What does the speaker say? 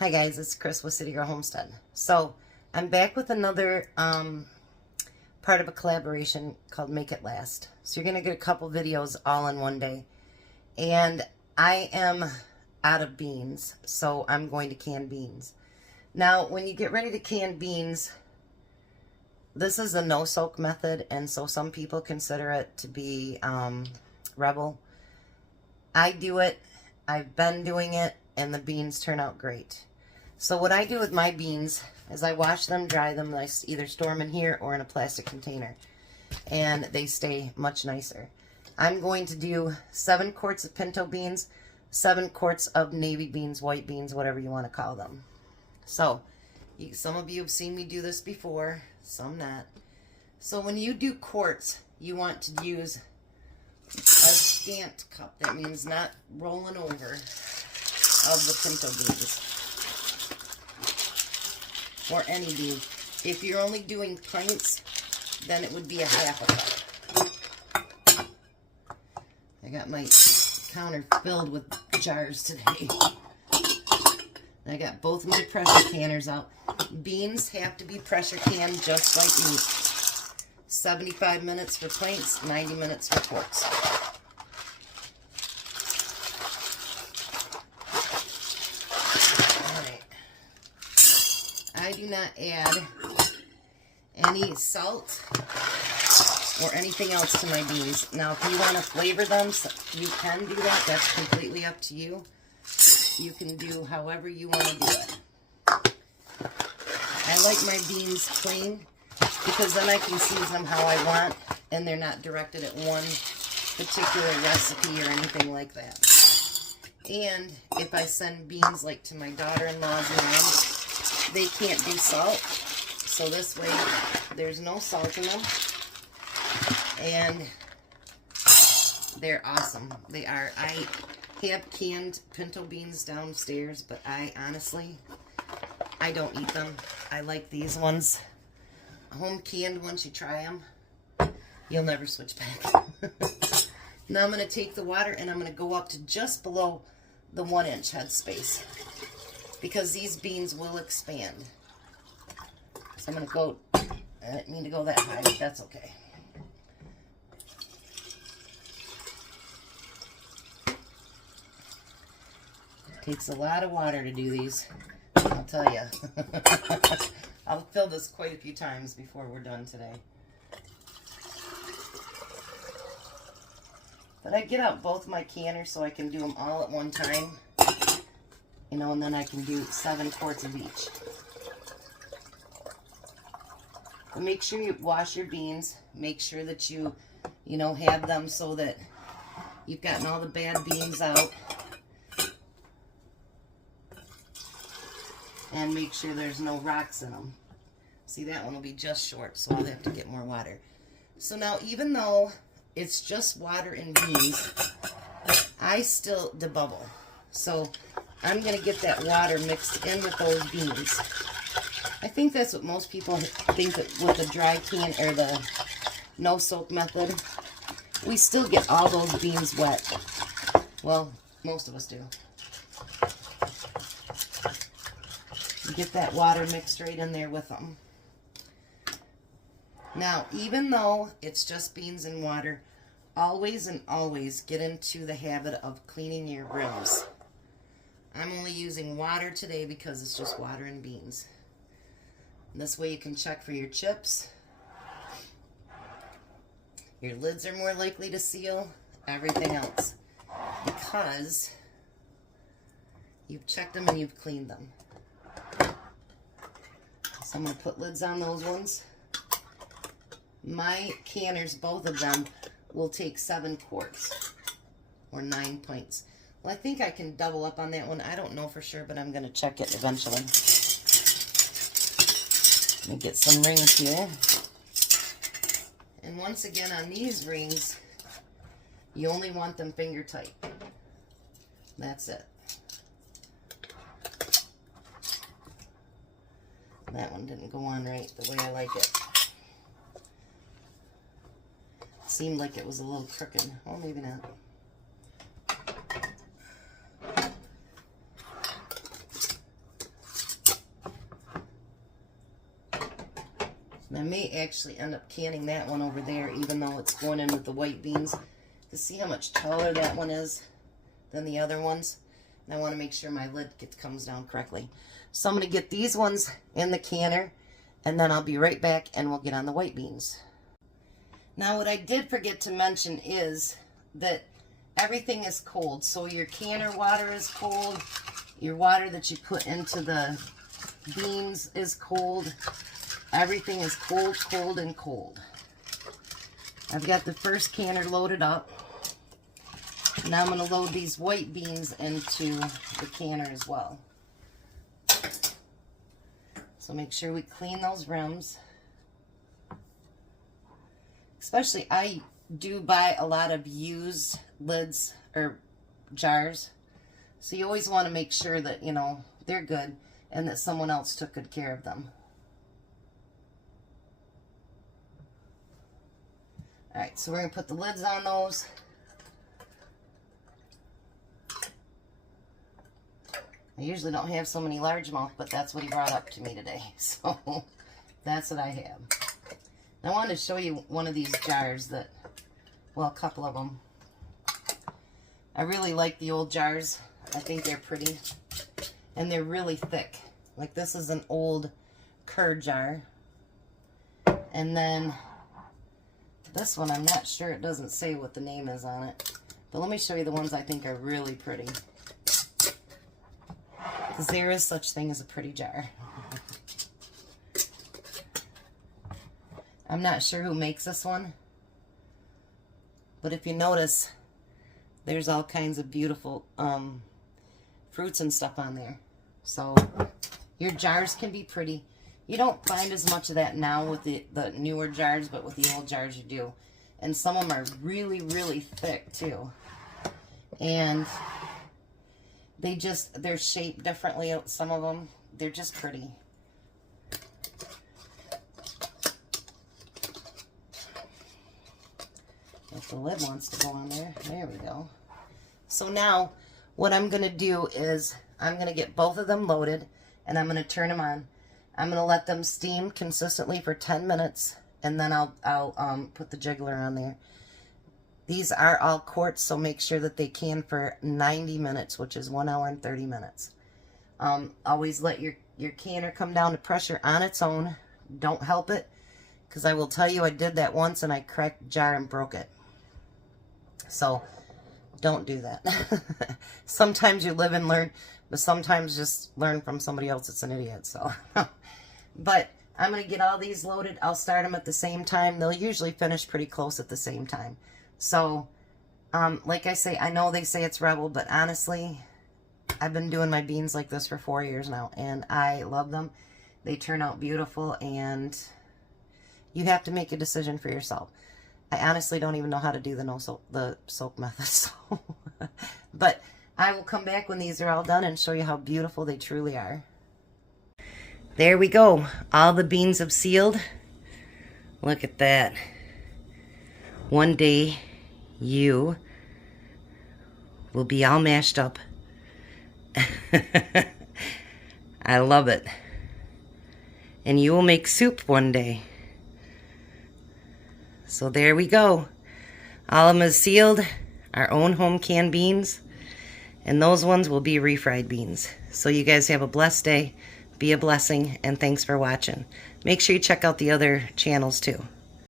Hi guys, it's Chris with City Girl Homestead. So I'm back with another part of a collaboration called Make It Last. So you're going to get a couple videos all in one day. And I am out of beans, so I'm going to can beans. Now when you get ready to can beans, this is a no soak method, and so some people consider it to be rebel. I do it, I've been doing it, and the beans turn out great. So what I do with my beans is I wash them, dry them, I either store them in here or in a plastic container, and they stay much nicer. I'm going to do 7 quarts of pinto beans, 7 quarts of navy beans, white beans, whatever you want to call them. So some of you have seen me do this before, some not. So when you do quarts, you want to use a scant cup. That means not rolling over of the pinto beans. Or any bean. If you're only doing pints, then it would be a half a cup. I got my counter filled with jars today. I got both of my pressure canners out. Beans have to be pressure canned just like meat. 75 minutes for pints, 90 minutes for quarts. I do not add any salt or anything else to my beans. Now, if you want to flavor them, you can do that. That's completely up to you. You can do however you want to do it. I like my beans plain because then I can season them how I want, and they're not directed at one particular recipe or anything like that. And if I send beans like to my daughter-in-law's mom, they can't do salt, so this way there's no salt in them, and they're awesome. They are. I have canned pinto beans downstairs, but I honestly don't eat them. I like these ones. Home canned, once you try them, you'll never switch back. Now I'm going to take the water and I'm going to go up to just below the 1-inch headspace, because these beans will expand. So I'm going to go, I didn't mean to go that high, but that's okay. It takes a lot of water to do these, I'll tell you. I'll fill this quite a few times before we're done today. But I get out both my canners so I can do them all at one time. You know, and then I can do 7 quarts of each. But make sure you wash your beans. Make sure that you have them so that you've gotten all the bad beans out. And make sure there's no rocks in them. See, that one will be just short, so I'll have to get more water. So now, even though it's just water and beans, I still debubble. So I'm going to get that water mixed in with those beans. I think that's what most people think that with the dry can or the no soak method. We still get all those beans wet. Well, most of us do. You get that water mixed right in there with them. Now, even though it's just beans and water, always and always get into the habit of cleaning your rims. I'm only using water today because it's just water and beans. And this way you can check for your chips. Your lids are more likely to seal, everything else, because you've checked them and you've cleaned them. So I'm going to put lids on those ones. My canners, both of them, will take 7 quarts or 9 pints. Well, I think I can double up on that one. I don't know for sure, but I'm going to check it eventually. Let me get some rings here. And once again, on these rings, you only want them finger tight. That's it. That one didn't go on right the way I like it. Seemed like it was a little crooked. Oh, maybe not. I may actually end up canning that one over there, even though it's going in with the white beans, to see how much taller that one is than the other ones. And I want to make sure my lid comes down correctly. So I'm going to get these ones in the canner, and then I'll be right back and we'll get on the white beans. Now what I did forget to mention is that everything is cold. So your canner water is cold. Your water that you put into the beans is cold. Everything is cold, cold, and cold. I've got the first canner loaded up. Now I'm going to load these white beans into the canner as well. So make sure we clean those rims. Especially, I do buy a lot of used lids or jars. So you always want to make sure that, you know, they're good and that someone else took good care of them. Alright, so we're going to put the lids on those. I usually don't have so many largemouth, but that's what he brought up to me today. So that's what I have. I wanted to show you one of these jars that, well, a couple of them. I really like the old jars. I think they're pretty. And they're really thick. Like this is an old curd jar. And then this one, I'm not sure. It doesn't say what the name is on it. But let me show you the ones I think are really pretty. Because there is such thing as a pretty jar. I'm not sure who makes this one. But if you notice, there's all kinds of beautiful fruits and stuff on there. So your jars can be pretty. You don't find as much of that now with the newer jars, but with the old jars you do. And some of them are really, really thick too. And they're shaped differently. Some of them, they're just pretty. If the lid wants to go on there, there we go. So now, what I'm going to do is, I'm going to get both of them loaded, and I'm going to turn them on. I'm going to let them steam consistently for 10 minutes, and then I'll put the jiggler on there. These are all quarts, so make sure that they can for 90 minutes, which is 1 hour and 30 minutes. Always let your canner come down to pressure on its own. Don't help it, because I will tell you I did that once and I cracked the jar and broke it. So don't do that. Sometimes you live and learn, but sometimes just learn from somebody else that's an idiot. So, but I'm going to get all these loaded. I'll start them at the same time. They'll usually finish pretty close at the same time. So, like I say, I know they say it's Rebel, but honestly, I've been doing my beans like this for 4 years now, and I love them. They turn out beautiful, and you have to make a decision for yourself. I honestly don't even know how to do the soak method, so. But I will come back when these are all done and show you how beautiful they truly are. There we go. All the beans have sealed. Look at that. One day, you will be all mashed up. I love it. And you will make soup one day. So there we go. All of them is sealed. Our own home canned beans. And those ones will be refried beans. So you guys have a blessed day. Be a blessing. And thanks for watching. Make sure you check out the other channels too.